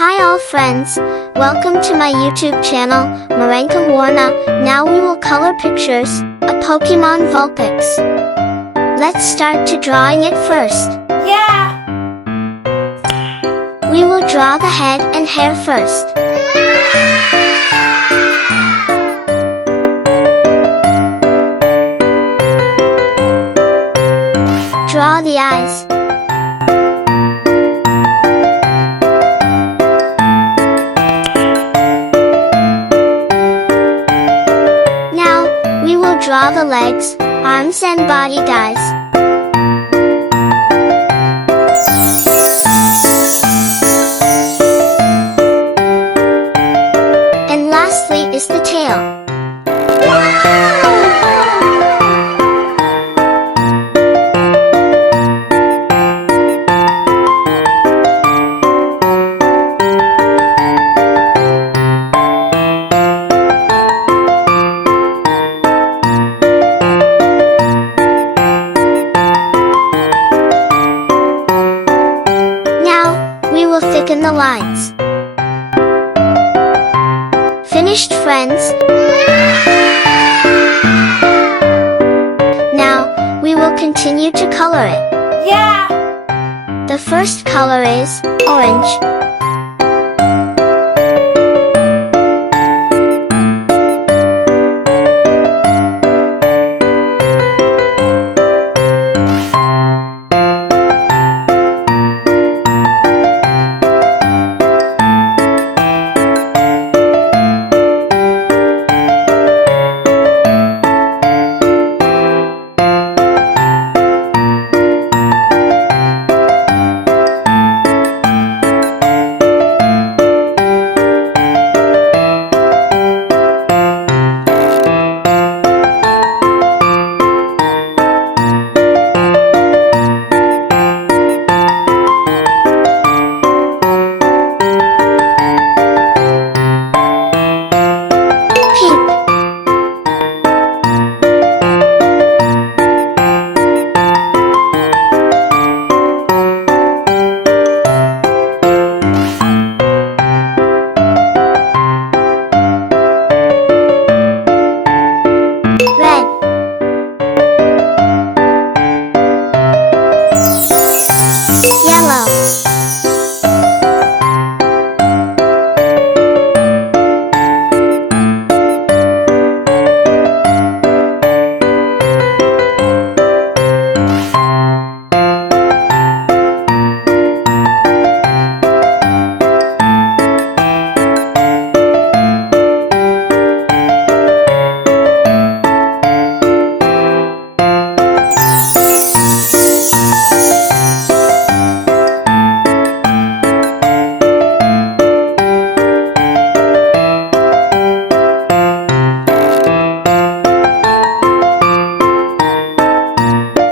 Hi all friends, welcome to my YouTube channel, Marenka Warna. Now we will color pictures, a Pokemon Vulpix. Let's start to drawing it first. Yeah! We will draw the head and hair first. Draw the eyes. We will draw the legs, arms and body guys. And lastly is the tail. We will thicken the lines. Finished, friends? Now, we will continue to color it. Yeah! The first color is orange.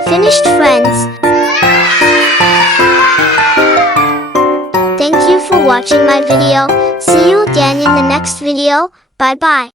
Finished, friends. Thank you for watching my video. See you again in the next video. Bye bye.